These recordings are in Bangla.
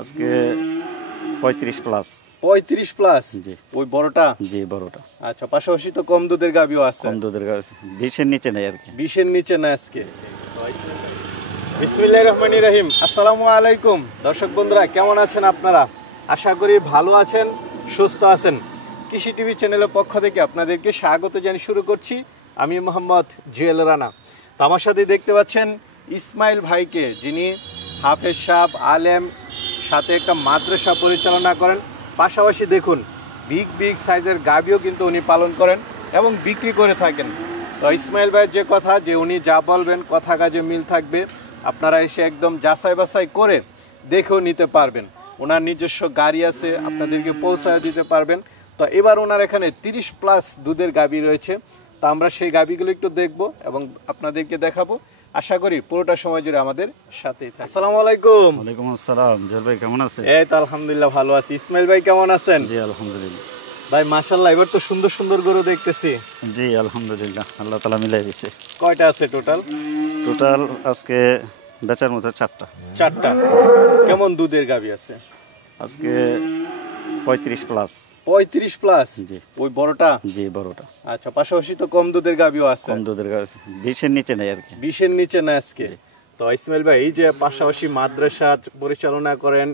আজকে 35 প্লাস। 35 প্লাস? জি। ওই বড়টা? জি বড়টা। আচ্ছা, পাশাপাশি তো কম দুধের গাবিও আছে? কম দুধের গাবি 20 এর নিচে নেই আর কি। 20 এর নিচে না আজকে। বিসমিল্লাহির রহমানির রহিম। আসসালামু আলাইকুম দর্শক বন্ধুরা, কেমন আছেন আপনারা? আশা করি ভালো আছেন, সুস্থ আছেন। কৃষি টিভি চ্যানেলের পক্ষ থেকে আপনাদেরকে স্বাগত জানিয়ে শুরু করছি আমি মোহাম্মদ জুয়েল রানা। তো আমার সাথে দেখতে পাচ্ছেন ইসমাইল ভাইকে, যিনি হাফেজ সাহেব, আলেম, সাথে একটা মাদ্রাসা পরিচালনা করেন। পাশাপাশি দেখুন বিগ সাইজের গাবিও কিন্তু উনি পালন করেন এবং বিক্রি করে থাকেন। তো ইসমাইল ভাইয়ের যে কথা, যে উনি যা বলবেন কথা কাজে মিল থাকবে, আপনারা এসে একদম যাচাই বাছাই করে দেখেও নিতে পারবেন। ওনার নিজস্ব গাড়ি আছে, আপনাদেরকে পৌঁছায় দিতে পারবেন। তো এবার ওনার এখানে 30 প্লাস দুধের গাবি রয়েছে। তো আমরা সেই গাবিগুলো একটু দেখব এবং আপনাদেরকে দেখাবো। আশা করি পুরোটা সময় জুড়ে আমাদের সাথেই থাকবেন। আসসালামু আলাইকুম। ওয়ালাইকুম আসসালাম। জল ভাই কেমন আছেন? এই তো আলহামদুলিল্লাহ ভালো আছি। ইসমাইল ভাই কেমন আছেন? জি আলহামদুলিল্লাহ। ভাই মাশাআল্লাহ, এবার তো সুন্দর সুন্দর গরু দেখতেছি। জি আলহামদুলিল্লাহ, আল্লাহ তাআলা মিলাই দিয়েছে। কয়টা আছে টোটাল? টোটাল আজকে বেচার মতো 4টা। কেমন দুধের গাবি আছে? আজকে 35 প্লাস। 35 প্লাস? জি। ওই বড়টা? জি বড়টা। আচ্ছা, পাশাপাশি তো কম দুধের গাবিও আছে? কম দুধের গাবি 20 এর নিচে নেই আর কি। 20 এর নিচে না আজকে। তো ইসমাইল ভাই, এই যে পাশাপাশি মাদ্রাসা পরিচালনা করেন,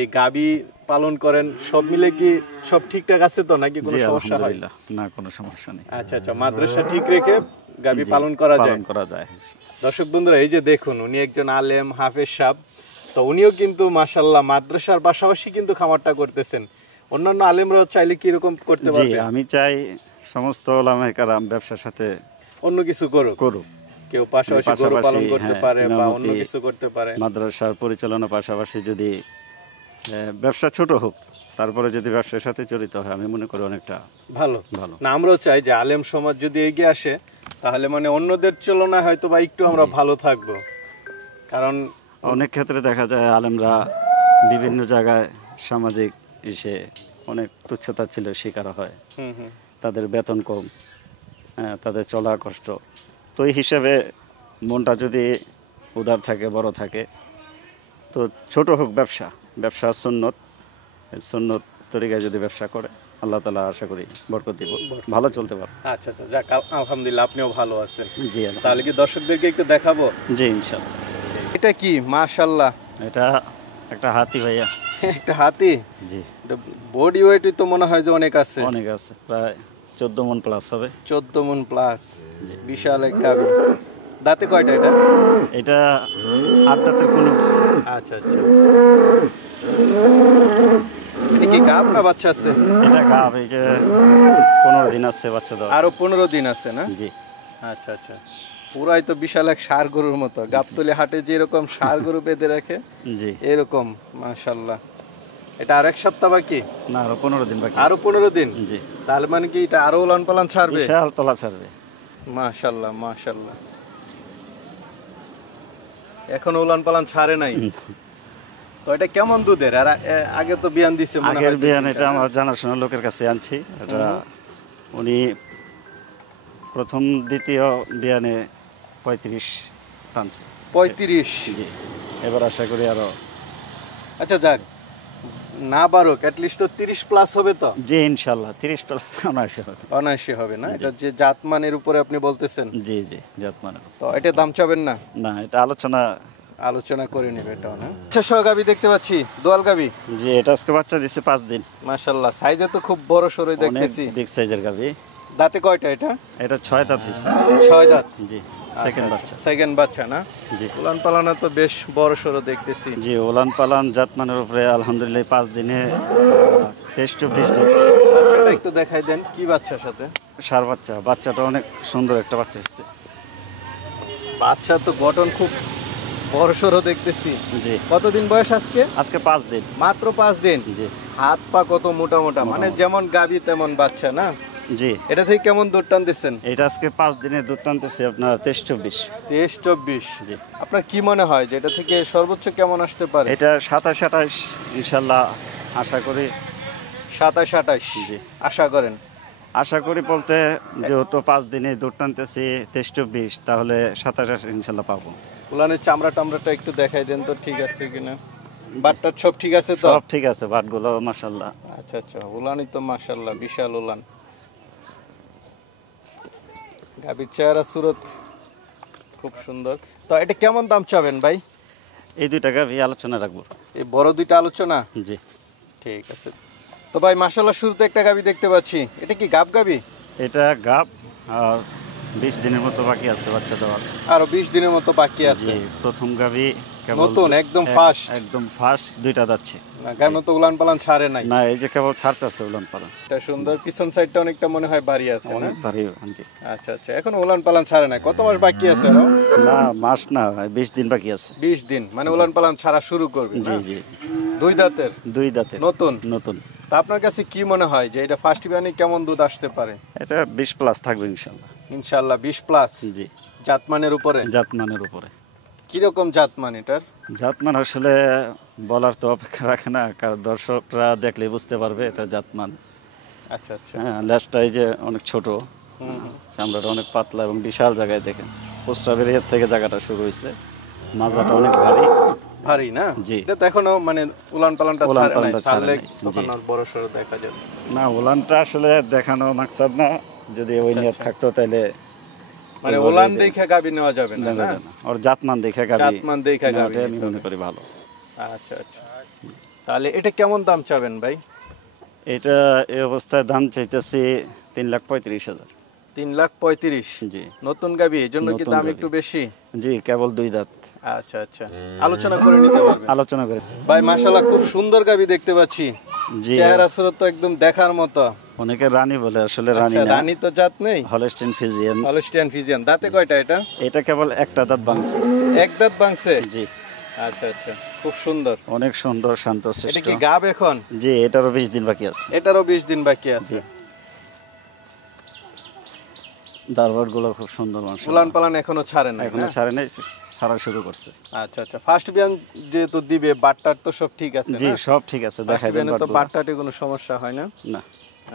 এই গাবি পালন করেন, সব মিলে কি সব ঠিকঠাক আছে তো, নাকি কোনো সমস্যা হয়? না, কোনো সমস্যা নেই। আচ্ছা, মাদ্রাসা ঠিক রেখে গাবি পালন করা যায়। দর্শক বন্ধুরা, এই যে দেখুন, উনি একজন আলেম, হাফেজ সাহেব। তো উনিও কিন্তু মাশাআল্লাহ মাদ্রাসার পাশাপাশি কিন্তু খামারটা করতেছেন। অন্যান্য আলেমরাও চাইলে কি এরকম করতে পারবে? আমি চাই সমস্ত ওলামায়ে কেরাম ব্যবসার সাথে অন্য কিছু করুক। কেউ পাশাপাশি গরু পালন করতে পারে বা অন্য কিছু করতে পারে। মাদ্রাসার পরিচালনা পাশাপাশি যদি ব্যবসা ছোট হোক, তারপরে যদি ব্যবসার সাথে জড়িত হয়, আমি মনে করি অনেকটা ভালো। না, আমরাও চাই যে আলেম সমাজ যদি এগিয়ে আসে, তাহলে মানে অন্যদের তুলনায় হয়তো বা একটু আমরা ভালো থাকবো। কারণ অনেক ক্ষেত্রে দেখা যায় আলেমরা বিভিন্ন জায়গায় সামাজিক এসে অনেক তুচ্ছতার ছিল শিকার হয়। তাদের বেতন কম, তাদের চলা কষ্ট। তো এই হিসাবে মনটা যদি উদার থাকে, বড় থাকে, তো ছোট হোক ব্যবসা সুন্নত তরিকায় যদি ব্যবসা করে, আল্লাহ তাআলা আশা করি বরকত দিব, ভালো চলতে পারে। আচ্ছা, যাক আলহামদুলিল্লাহ, আপনিও ভালো আছেন। জি। তাহলে কি দর্শকদেরকে একটু দেখাবো? জি ইনশাআল্লাহ। এটা কি? মাশাআল্লাহ, এটা একটা হাতি ভাইয়া। একটা হাতি? জি। বডি ওয়েট তো মনে হয় যে অনেক আছে। প্রায় 14 মণ প্লাস হবে। 14 মণ প্লাস, বিশাল এক গাবি। দাঁতে কয়টা এটা? এটা 8 দাঁতের কোন। আচ্ছা। এটা কি গাব না বাচ্চা আছে? এটা গাব। এই যে 15 দিন আছে বাচ্চা দাও। আরো 15 দিন আছে না? জি। আচ্ছা, পুরাই তো বিশাল এক ষাঁড় গরুর মতো। গাবতলী হাটে যেরকম ষাঁড় গরু বেঁধে রাখে, জি এরকম মাশাআল্লাহ। এটা আর এক সপ্তাহ বাকি? না, আরো 15 দিন বাকি। আরো 15 দিন? জি। তাহলে মানে কি এটা আরো উলান পালান ছাড়বে? বিশাল তলা ছাড়বে। মাশাআল্লাহ। এখন উলান পালান ছাড়ে নাই। তো এটা কেমন দুধের? আর আগে তো বিয়ান দিছে মনে হয়? আগের বিয়ান এটা আমার জানাশোনা লোকের কাছে আনছি। এটা উনি প্রথম দ্বিতীয় বিয়ানে 35 টানছে। 35? জি। এবার আশা করি আরো। আচ্ছা, যাক না বারুক, অ্যাটলিস্ট তো 30 প্লাস হবে তো? জি ইনশাআল্লাহ 30 প্লাস অনায়াসে হবে না? এটা যে জাতমানের উপরে আপনি বলতেছেন? জি জাতমানের। তো এটা দাম চাবেন না? না, এটা আলোচনা করে নেবে এটাও না? আচ্ছা, গাবি দেখতে পাচ্ছি, দোয়াল গাবি। জি, এটা আজকে বাচ্চা দিছে 5 দিন। মাশাআল্লাহ, সাইজে তো খুব বড় সরই দেখতেছি। বিগ সাইজের গাবি। দাঁতে কয়টা এটা? এটা 6 দাঁত হইছে। 6 দাঁত? জি। সেকেন্ড বাচ্চা না? জি। উলান পালানা তো বেশ বড় সরো দেখতেছি। জি, উলান পালান জাতমানের উপরে আলহামদুলিল্লাহ 5 দিনে 23-24 দুধ। বাচ্চাটা একটু দেখাই দেন, কি বাচ্চার সাথে? ষাঁড় বাচ্চা। বাচ্চাটা অনেক সুন্দর একটা বাচ্চা এসেছে। বাচ্চা তো গঠন খুব বড় সরো দেখতেছি। জি। কতদিন বয়স আজকে? আজকে 5 দিন। মাত্র 5 দিন? জি। হাত পা কত মোটা, মানে যেমন গাবি তেমন বাচ্চা না? জি। এটা থেকে কেমন দুধ টানতেছেন? এটা আজকে 5 দিনে দুধ টানতেছে আপনার 23-24। জি। আপনার কি মনে হয় যে এটা থেকে সর্বোচ্চ কেমন আসতে পারে? এটা 27-28 ইনশাআল্লাহ আশা করি। 27-28? জি। আশা করি বলতে, যেহেতু 5 দিনে দুধ টানতেছি 23-24, তাহলে 27-28 ইনশাআল্লাহ পাবো। উলানের চামড়াটা একটু দেখাই দেন তো, ঠিক আছে কিনা? বাটটার সব ঠিক আছে তো? সব ঠিক আছে, বাটগুলো মাশাআল্লাহ। আচ্ছা আচ্ছা, উলানই তো মাশাআল্লাহ বিশাল উলান। গাভীর চেহারা সুরত খুব সুন্দর। তো এটা কেমন দাম চাবেন ভাই? এই দুইটা গাভী আলোচনা রাখবো। এই বড় দুইটা আলোচনা? জি ঠিক আছে। তো ভাই মাশাআল্লাহ শুরুতে একটা গাভী দেখতে পাচ্ছি, এটা কি গাব গাভী? এটা গাব, আর 20 দিনের মতো বাকি আছে বাচ্চা দেওয়ার। আরো 20 দিনের মতো বাকি আছে। জি, প্রথম গাভী কেবল নতুন একদম ফার্স্ট? একদম ফার্স্ট, দুইটা যাচ্ছে না গানো তো উলান পালান ছাড়ে নাই? না, এই যে কেবল ছাড়তেছে উলান পালান। এটা সুন্দর, পিছন সাইডটা অনেকটা মনে হয় ভারী আছে না? অনেক ভারী। জি। আচ্ছা আচ্ছা, এখন উলান পালান ছাড়ে নাই, কত মাস বাকি আছে আরো? না মাস না, 20 দিন বাকি আছে। 20 দিন মানে উলান পালান ছাড়া শুরু করবে জি না? জি। দুই দাঁতের? দুই দাঁতে নতুন? নতুন। তা আপনার কাছে কি মনে হয় যে এটা ফার্স্ট বিয়ানে কেমন দুধ আসতে পারে? এটা 20 প্লাস থাকবে ইনশাআল্লাহ। ইনশাআল্লাহ 20 প্লাস? জি। জাতমানের উপরে? জাতমানের উপরে। কিরকম জাতমান এটার? জাতমান আসলে বলার তো অপেক্ষা রাখে না, কারণ দর্শকরা দেখলে বুঝতে পারবে এটা জাতমান। আচ্ছা আচ্ছা। হ্যাঁ, লেজটা এই যে অনেক ছোট, চামড়াটা অনেক পাতলা এবং বিশাল জায়গায় দেখেন পোস্টাবের এর থেকে জায়গাটা শুরু হয়েছে, মাজাটা অনেক ভারী। ভারী না? জি। এটা তো এখনো মানে উলান পালানটা উলান ছাড়ে নাই, পালানটা ছাড়ে ছাড়লে নাই, তখন জি। আর বড় সড়ো দেখা যাবে। না, উলানটা আসলে দেখানো মাকসাদ না, যদি ওই নিয়ত আচ্ছা। থাকতো তাহলে মানে ওইভাবে উলান দে- দেখে গাবি নেওয়া যাবে না? দেখা না? যায় না। ওর জাতমান দেখে গাবি জাতমান দেখে গাভী নেওয়াটাই আমি নিতে মনে হবে। করি ভালো। আচ্ছা আচ্ছা। তাহলে এটা কেমন দাম চাবেন ভাই? এটা এই অবস্থায় দাম চাইতেছি 3,35,000। 3,35,000? জি। নতুন গাবি, এই জন্য কি নতুন দাম গাভী। একটু বেশি? জি, কেবল দুই দাঁত। আচ্ছা আচ্ছা, আলোচনা করে নিতে পারবেন। আলোচনা করে। ভাই মাশাআল্লাহ খুব সুন্দর গাবি দেখতে পাচ্ছি, জি। চেহারা সুরত তো একদম দেখার মতো। অনেকে রানী বলে, আসলে রানী আচ্ছা, না, রানী তো জাত নেই? Holstein Friesian. Holstein Friesian. দাঁতে কয়টা এটা? এটা কেবল একটা দাঁত ভাঙছে। এক দাঁত ভাঙছে? জি। আচ্ছা আচ্ছা, খুব সুন্দর। অনেক সুন্দর, এটা শান্তশিষ্ট। কি গাব এখন? জি, এটারও 20 দিন বাকি আছে। এটারও 20 দিন বাকি আছে। দারবার গুলো খুব সুন্দর, উলান মাশাআল্লাহ। পালান এখনো ছাড়ে না? এখনো ছাড়ে নাই, ছাড়া শুরু করছে। আচ্ছা আচ্ছা, ফার্স্ট বিয়ান যেহেতু দিবে, বাটটার তো সব ঠিক আছে জি, না? সব ঠিক আছে, ফার্স্ট দেখাই দেন বিয়ানে তো বাটগুলো। বাটটাতে কোনো সমস্যা হয় না? না।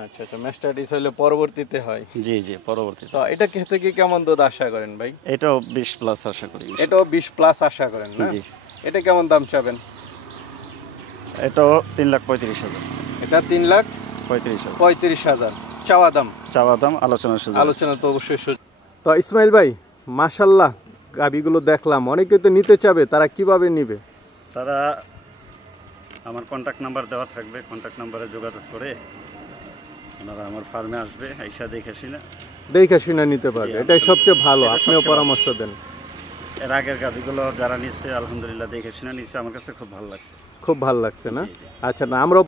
আচ্ছা আচ্ছা, ম্যাস্টারডিস হইলে পরবর্তীতে হয়। জি জি, পরবর্তীতে। তো এটা খেতে কি কেমন দুধ আশা করেন ভাই? এটাও 20 প্লাস আশা করি। এটাও 20 প্লাস আশা করেন না? জি। এটা কেমন দাম চাবেন? এটাও 3,35,000। এটা 3,35,000 35,000 চাওয়া দাম। চাওয়া দাম, আলোচনার সুযোগ আছে। আলোচনা তো অবশ্যই তো ইসমাইল ভাই মাশাআল্লাহ গাবিগুলো দেখলাম, অনেকে তো নিতে চাবে, তারা কিভাবে নিবে? তারা আমার কন্টাক্ট নাম্বার দেওয়া থাকবে, কন্টাক্ট নাম্বারে যোগাযোগ করে ওনারা আমার ফার্মে আসবে, আইসা দেখে শুনে। দেখে শুনে নিতে পারবে, জি, এটাই সবচেয়ে ভালো। এটা আপনিও সবচেয়ে পরামর্শ দেন। এর আগের গাভিগুলো যারা নিচ্ছে আলহামদুলিল্লাহ দেখে শুনে নিচ্ছে, আমার কাছে খুব ভালো লাগছে। খুব ভালো লাগছে না? জি, জি। আচ্ছা, না আমরা